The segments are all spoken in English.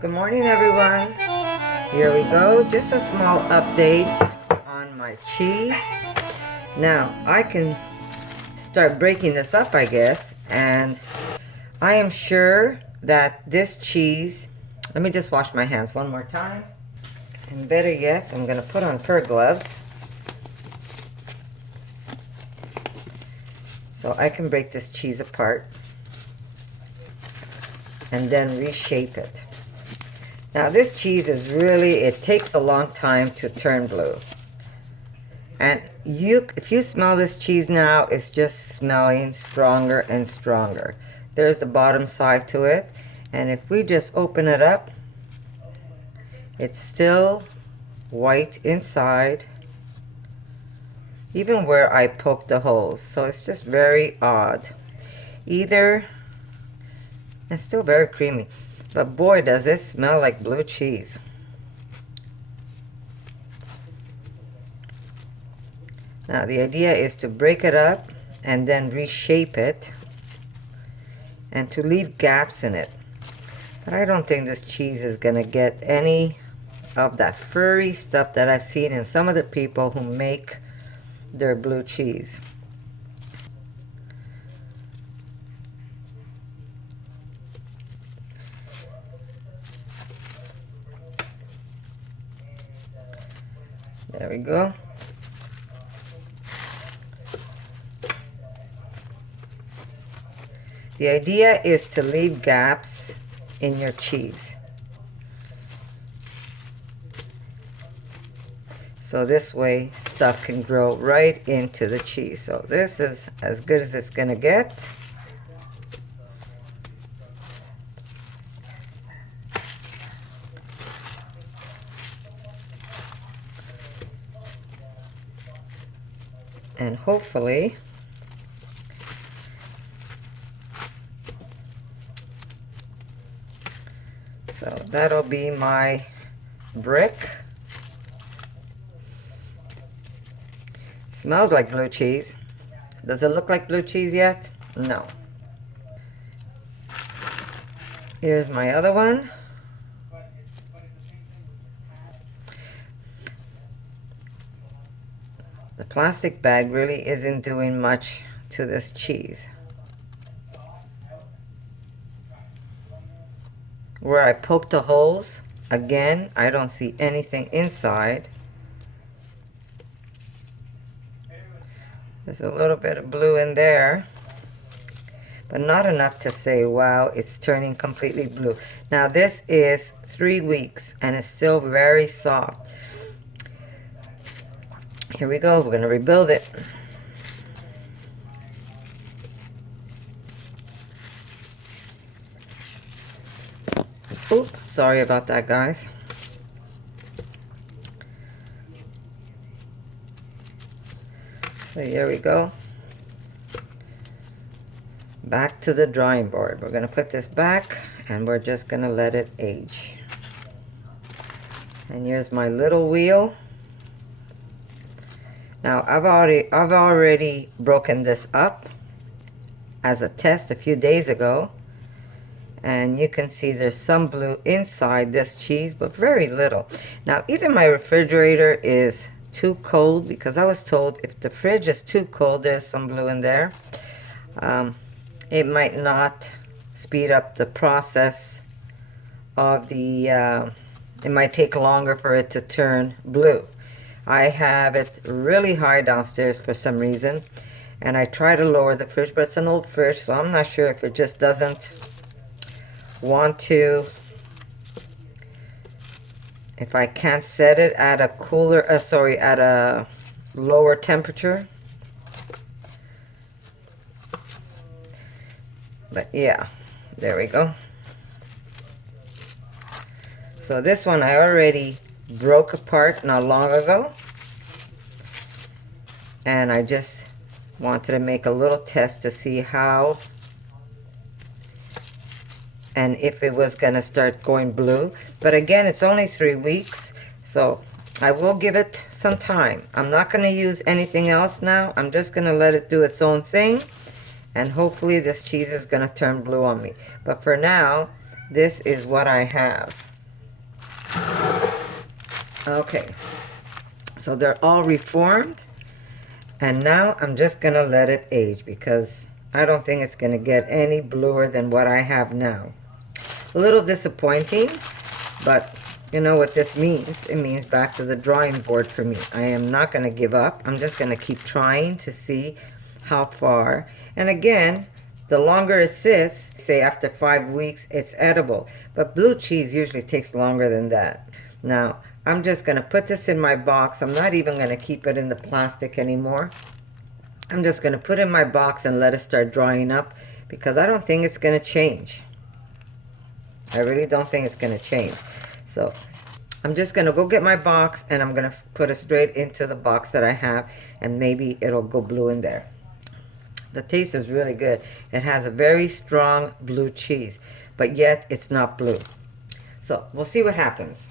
Good morning, everyone. Here we go. Just a small update on my cheese. Now, I can start breaking this up, I guess, and I am sure that this cheese, let me just wash my hands one more time. And better yet, I'm gonna put on fur gloves so I can break this cheese apart and then reshape it. Now this cheese is really, it takes a long time to turn blue. And if you smell this cheese now, it's just smelling stronger and stronger. There's the bottom side to it. And if we just open it up, it's still white inside, even where I poked the holes. So it's just very odd. It's still very creamy. But boy, does it smell like blue cheese. Now the idea is to break it up and then reshape it and to leave gaps in it. But I don't think this cheese is gonna get any of that furry stuff that I've seen in some of the people who make their blue cheese. There we go. The idea is to leave gaps in your cheese. So this way stuff can grow right into the cheese. So this is as good as it's gonna get. And hopefully so that'll be my brick. Smells like blue cheese. Does it look like blue cheese yet? No. Here's my other one. The plastic bag really isn't doing much to this cheese. Where I poked the holes, again, I don't see anything inside. There's a little bit of blue in there, but not enough to say, wow, it's turning completely blue. Now this is 3 weeks and it's still very soft. Here we go, we're gonna rebuild it. Oops, sorry about that, guys. So here we go. Back to the drawing board. We're gonna put this back and we're just gonna let it age. And here's my little wheel. Now I've already broken this up as a test a few days ago, and you can see there's some blue inside this cheese, but very little. Now either my refrigerator is too cold, because I was told if the fridge is too cold, there's some blue in there. It might not speed up the process of the, it might take longer for it to turn blue. I have it really high downstairs for some reason, and I try to lower the fridge, but it's an old fridge, so I'm not sure if it just doesn't want to, if I can't set it at a cooler, at a lower temperature. But yeah, there we go. So this one I already broke apart not long ago, and I just wanted to make a little test to see how and if it was gonna start going blue. But again, it's only 3 weeks, so I will give it some time. I'm not gonna use anything else now. I'm just gonna let it do its own thing, and hopefully this cheese is gonna turn blue on me. But for now, this is what I have. Okay, so they're all reformed, and now I'm just gonna let it age because I don't think it's gonna get any bluer than what I have now. A little disappointing, but you know what this means? It means back to the drawing board for me. I am not gonna give up. I'm just gonna keep trying to see how far. And again, the longer it sits, say after 5 weeks, it's edible. But blue cheese usually takes longer than that. Now, I'm just gonna put this in my box. I'm not even gonna keep it in the plastic anymore. I'm just gonna put it in my box and let it start drying up because I don't think it's gonna change. I really don't think it's gonna change. So I'm just gonna go get my box and I'm gonna put it straight into the box that I have, and maybe it'll go blue in there. The taste is really good. It has a very strong blue cheese, but yet it's not blue. So we'll see what happens.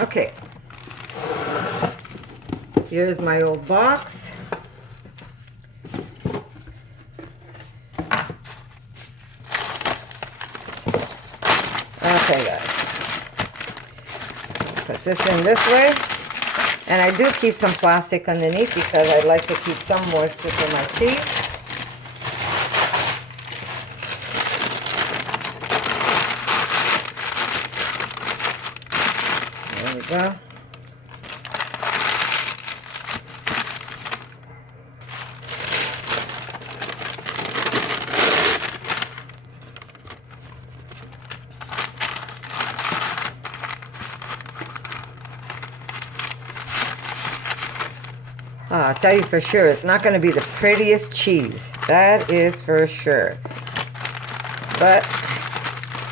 Okay, here's my old box. Okay, guys, put this in this way, and I do keep some plastic underneath because I like to keep some moisture for my cheese. There we go. I'll tell you for sure, it's not going to be the prettiest cheese. That is for sure. But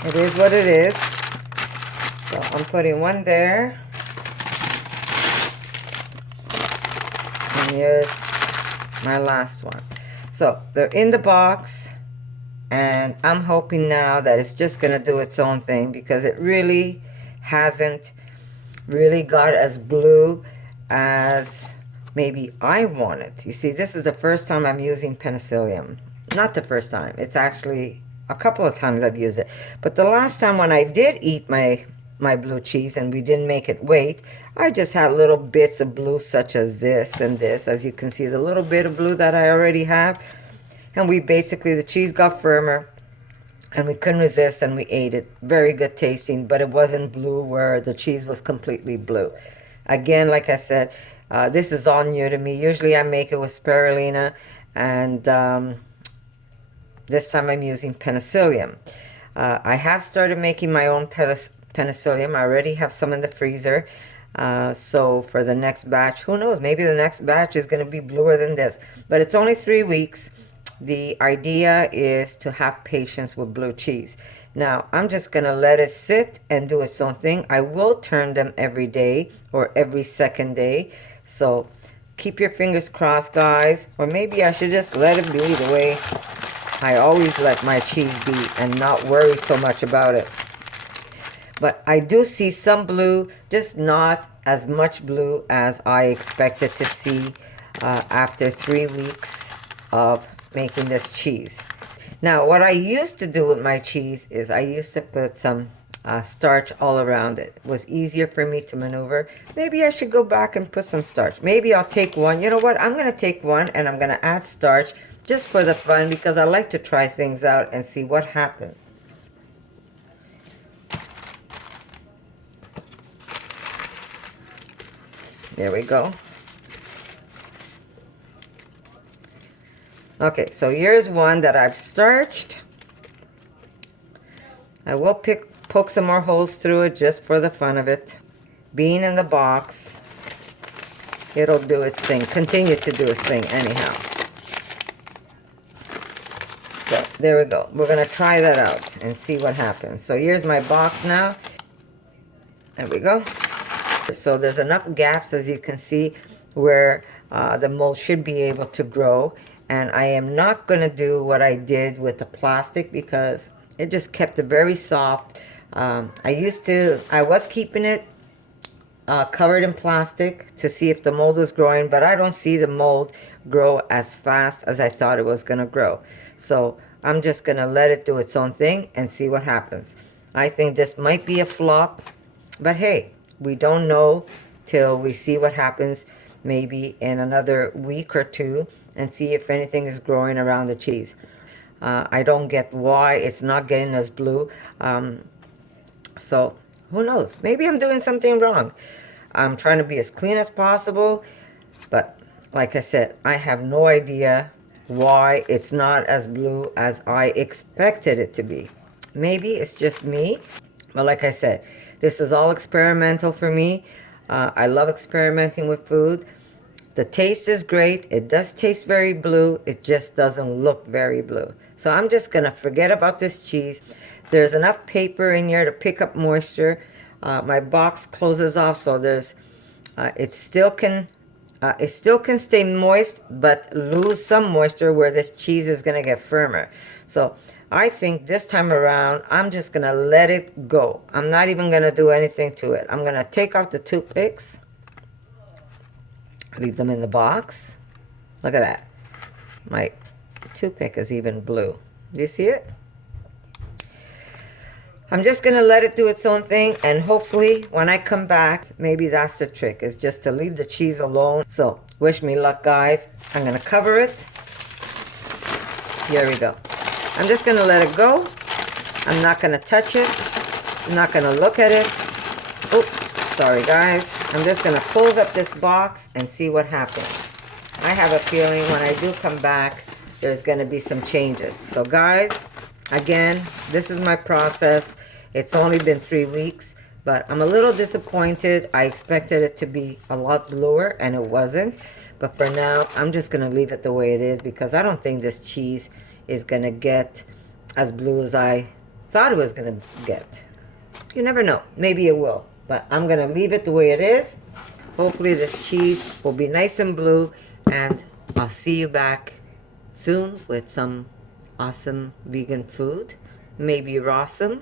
it is what it is. So I'm putting one there. And here's my last one. So they're in the box. And I'm hoping now that it's just going to do its own thing because it really hasn't really got as blue as maybe I want it. You see, this is the first time I'm using penicillium. Not the first time. It's actually a couple of times I've used it. But the last time when I did eat my blue cheese and we didn't make it wait, I just had little bits of blue such as this and this. As you can see, the little bit of blue that I already have. And we basically, the cheese got firmer and we couldn't resist and we ate it. Very good tasting, but it wasn't blue where the cheese was completely blue. Again, like I said, this is all new to me. Usually I make it with spirulina, and this time I'm using penicillium. I have started making my own penicillium. I already have some in the freezer. So for the next batch, who knows, maybe the next batch is going to be bluer than this. But it's only 3 weeks. The idea is to have patience with blue cheese. Now, I'm just going to let it sit and do its own thing. I will turn them every day or every second day. So keep your fingers crossed, guys. Or maybe I should just let it be the way I always let my cheese be and not worry so much about it. But I do see some blue, just not as much blue as I expected to see after 3 weeks of making this cheese. Now, what I used to do with my cheese is I used to put some starch all around it. It was easier for me to maneuver. Maybe I should go back and put some starch. Maybe I'll take one. You know what? I'm going to take one and I'm going to add starch just for the fun because I like to try things out and see what happens. There we go. Okay, so here's one that I've starched. I will poke some more holes through it just for the fun of it. Being in the box, it'll do its thing, continue to do its thing anyhow. So there we go. We're going to try that out and see what happens. So here's my box now. There we go. So there's enough gaps, as you can see, where the mold should be able to grow. And I am not going to do what I did with the plastic because it just kept it very soft. I was keeping it covered in plastic to see if the mold was growing, but I don't see the mold grow as fast as I thought it was going to grow. So I'm just going to let it do its own thing and see what happens. I think this might be a flop. But hey, we don't know till we see what happens maybe in another week or two and see if anything is growing around the cheese. I don't get why it's not getting as blue. So who knows? Maybe I'm doing something wrong. I'm trying to be as clean as possible, but like I said, I have no idea why it's not as blue as I expected it to be. Maybe it's just me, but like I said, this is all experimental for me. I love experimenting with food. The taste is great. It does taste very blue. It just doesn't look very blue. So I'm just going to forget about this cheese. There's enough paper in here to pick up moisture. My box closes off, so there's it still can stay moist, but lose some moisture where this cheese is going to get firmer. So I think this time around, I'm just going to let it go. I'm not even going to do anything to it. I'm going to take out the toothpicks. Leave them in the box. Look at that. My toothpick is even blue. Do you see it? I'm just going to let it do its own thing, and hopefully when I come back, maybe that's the trick, is just to leave the cheese alone. So wish me luck, guys. I'm going to cover it. Here we go. I'm just going to let it go. I'm not going to touch it. I'm not going to look at it. Oops, sorry guys. I'm just going to close up this box and see what happens. I have a feeling when I do come back, there's going to be some changes. So guys, again, this is my process. It's only been 3 weeks, but I'm a little disappointed. I expected it to be a lot bluer, and it wasn't. But for now, I'm just going to leave it the way it is, because I don't think this cheese is going to get as blue as I thought it was going to get. You never know. Maybe it will. But I'm going to leave it the way it is. Hopefully this cheese will be nice and blue, and I'll see you back soon with some awesome vegan food. Maybe RAWsome,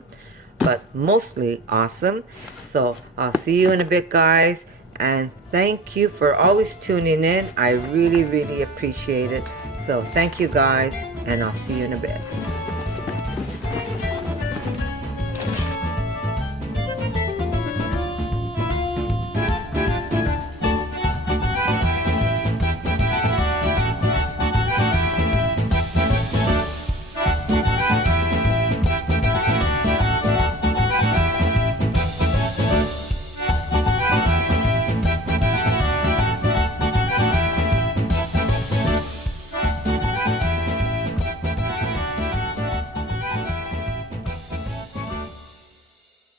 but mostly awesome. So I'll see you in a bit, guys. And thank you for always tuning in. I really, really appreciate it. So thank you, guys, and I'll see you in a bit.